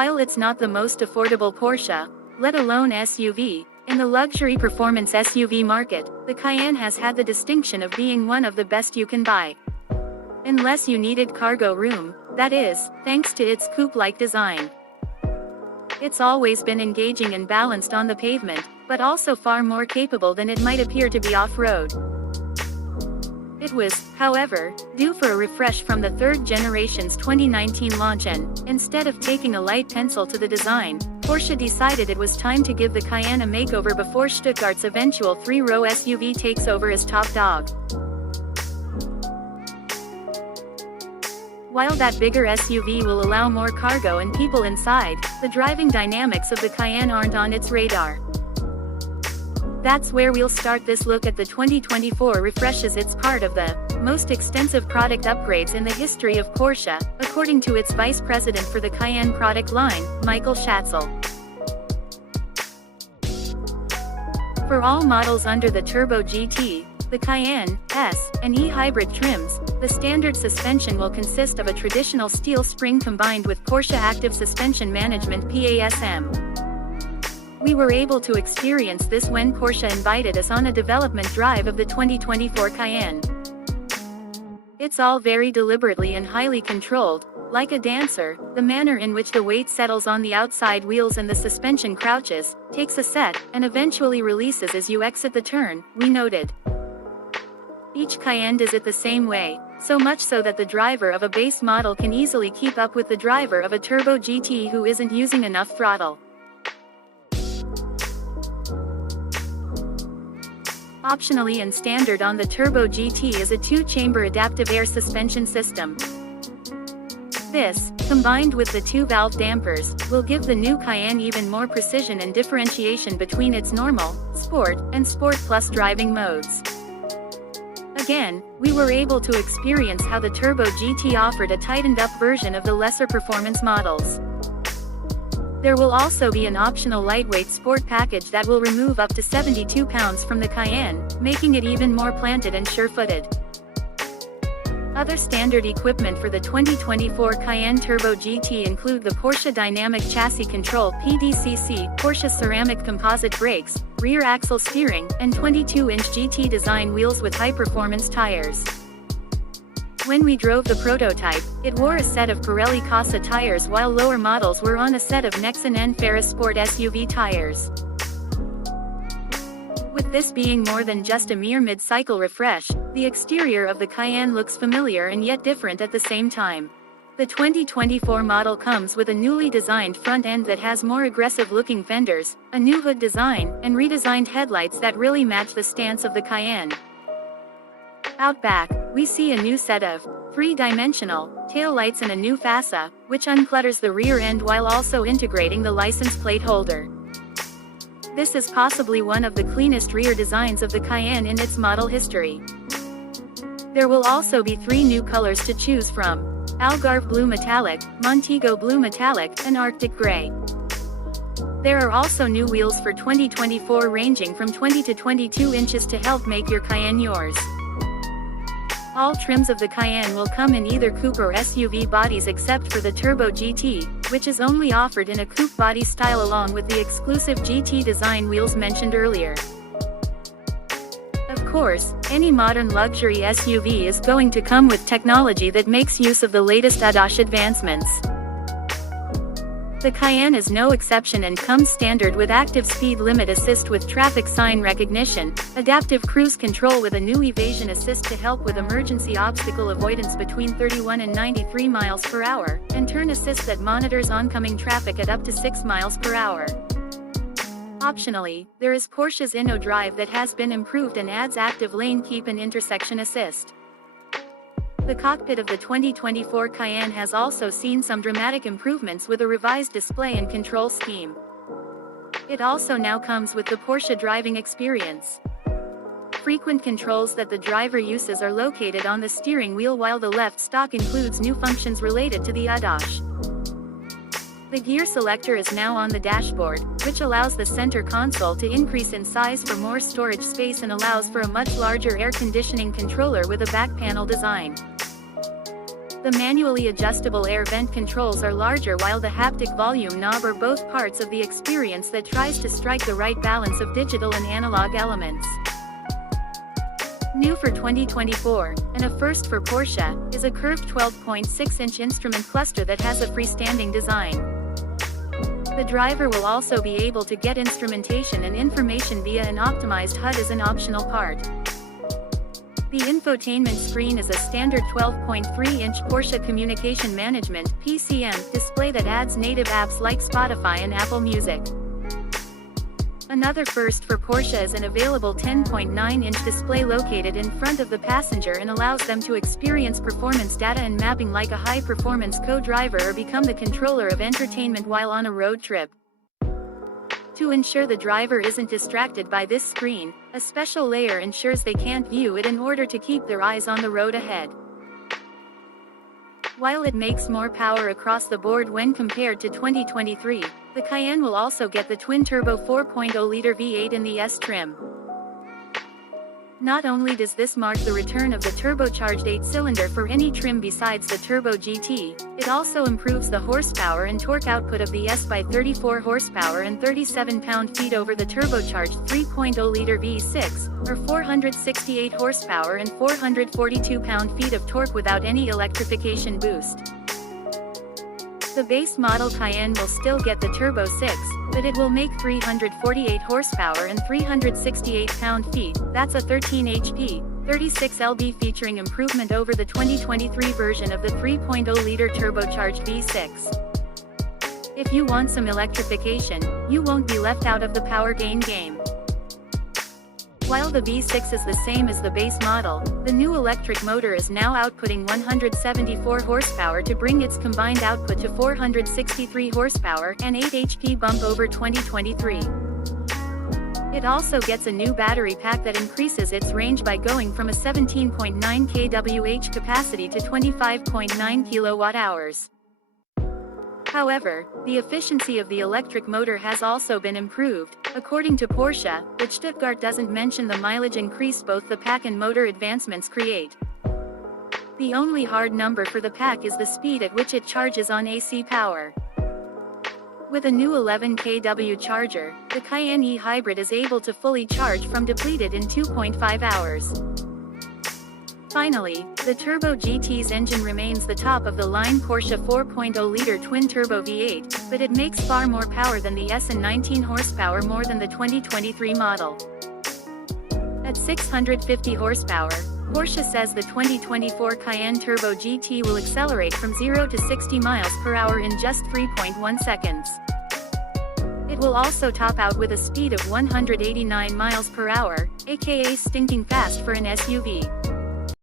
While it's not the most affordable Porsche, let alone SUV, in the luxury performance SUV market, the Cayenne has had the distinction of being one of the best you can buy. Unless you needed cargo room, that is, thanks to its coupe-like design. It's always been engaging and balanced on the pavement, but also far more capable than it might appear to be off-road. It was, however, due for a refresh from the third generation's 2019 launch, and, instead of taking a light pencil to the design, Porsche decided it was time to give the Cayenne a makeover before Stuttgart's eventual three-row SUV takes over as top dog. While that bigger SUV will allow more cargo and people inside, the driving dynamics of the Cayenne aren't on its radar. That's where we'll start this look at the 2024 refreshes. It's part of the most extensive product upgrades in the history of Porsche, according to its vice president for the Cayenne product line, Michael Schatzel. For all models under the Turbo GT, the Cayenne, S, and E hybrid trims, the standard suspension will consist of a traditional steel spring combined with Porsche Active Suspension Management (PASM). We were able to experience this when Porsche invited us on a development drive of the 2024 Cayenne. It's all very deliberately and highly controlled, like a dancer. The manner in which the weight settles on the outside wheels and the suspension crouches, takes a set, and eventually releases as you exit the turn, we noted. Each Cayenne does it the same way, so much so that the driver of a base model can easily keep up with the driver of a Turbo GT who isn't using enough throttle. Optionally and standard on the Turbo GT is a two-chamber adaptive air suspension system. This, combined with the two-valve dampers, will give the new Cayenne even more precision and differentiation between its normal, Sport, and Sport Plus driving modes. Again, we were able to experience how the Turbo GT offered a tightened-up version of the lesser performance models. There will also be an optional lightweight sport package that will remove up to 72 pounds from the Cayenne, making it even more planted and sure-footed. Other standard equipment for the 2024 Cayenne Turbo GT include the Porsche Dynamic Chassis Control (PDCC), Porsche Ceramic Composite Brakes, rear axle steering, and 22-inch GT design wheels with high-performance tires. When we drove the prototype, it wore a set of Pirelli Casa tires while lower models were on a set of Nexen N Ferris Sport SUV tires. With this being more than just a mere mid-cycle refresh, the exterior of the Cayenne looks familiar and yet different at the same time. The 2024 model comes with a newly designed front end that has more aggressive-looking fenders, a new hood design, and redesigned headlights that really match the stance of the Cayenne. Out back, we see a new set of three-dimensional taillights and a new fascia, which unclutters the rear end while also integrating the license plate holder. This is possibly one of the cleanest rear designs of the Cayenne in its model history. There will also be three new colors to choose from: Algarve Blue Metallic, Montego Blue Metallic, and Arctic Gray. There are also new wheels for 2024 ranging from 20 to 22 inches to help make your Cayenne yours. All trims of the Cayenne will come in either coupe or SUV bodies except for the Turbo GT, which is only offered in a coupe body style along with the exclusive GT design wheels mentioned earlier. Of course, any modern luxury SUV is going to come with technology that makes use of the latest ADAS advancements. The Cayenne is no exception and comes standard with active speed limit assist with traffic sign recognition, adaptive cruise control with a new evasion assist to help with emergency obstacle avoidance between 31 and 93 miles per hour, and turn assist that monitors oncoming traffic at up to 6 miles per hour. Optionally, there is Porsche's InnoDrive that has been improved and adds active lane keep and intersection assist. The cockpit of the 2024 Cayenne has also seen some dramatic improvements with a revised display and control scheme. It also now comes with the Porsche driving experience. Frequent controls that the driver uses are located on the steering wheel, while the left stalk includes new functions related to the ADAS. The gear selector is now on the dashboard, which allows the center console to increase in size for more storage space and allows for a much larger air conditioning controller with a back panel design. The manually adjustable air vent controls are larger, while the haptic volume knob are both parts of the experience that tries to strike the right balance of digital and analog elements. New for 2024, and a first for Porsche, is a curved 12.6-inch instrument cluster that has a freestanding design. The driver will also be able to get instrumentation and information via an optimized HUD as an optional part. The infotainment screen is a standard 12.3-inch Porsche Communication Management (PCM) display that adds native apps like Spotify and Apple Music. Another first for Porsche is an available 10.9-inch display located in front of the passenger and allows them to experience performance data and mapping like a high-performance co-driver or become the controller of entertainment while on a road trip. To ensure the driver isn't distracted by this screen, a special layer ensures they can't view it in order to keep their eyes on the road ahead. While it makes more power across the board when compared to 2023, the Cayenne will also get the twin-turbo 4.0-liter V8 in the S trim. Not only does this mark the return of the turbocharged 8-cylinder for any trim besides the Turbo GT, it also improves the horsepower and torque output of the S by 34 horsepower and 37 pound-feet over the turbocharged 3.0-liter V6, or 468 horsepower and 442 pound-feet of torque without any electrification boost. The base model Cayenne will still get the Turbo 6, but it will make 348 horsepower and 368 pound-feet, that's a 13 HP, 36 lb featuring improvement over the 2023 version of the 3.0-liter turbocharged V6. If you want some electrification, you won't be left out of the power gain game. While the V6 is the same as the base model, the new electric motor is now outputting 174 horsepower to bring its combined output to 463 horsepower, an 8 HP bump over 2023. It also gets a new battery pack that increases its range by going from a 17.9 kWh capacity to 25.9 kWh. However, the efficiency of the electric motor has also been improved, according to Porsche, but Stuttgart doesn't mention the mileage increase both the pack and motor advancements create. The only hard number for the pack is the speed at which it charges on AC power. With a new 11 kW charger, the Cayenne e-Hybrid is able to fully charge from depleted in 2.5 hours. Finally, the Turbo GT's engine remains the top-of-the-line Porsche 4.0-liter twin-turbo V8, but it makes far more power than the S and 19 horsepower more than the 2023 model. At 650 horsepower, Porsche says the 2024 Cayenne Turbo GT will accelerate from 0 to 60 miles per hour in just 3.1 seconds. It will also top out with a speed of 189 miles per hour, aka stinking fast for an SUV.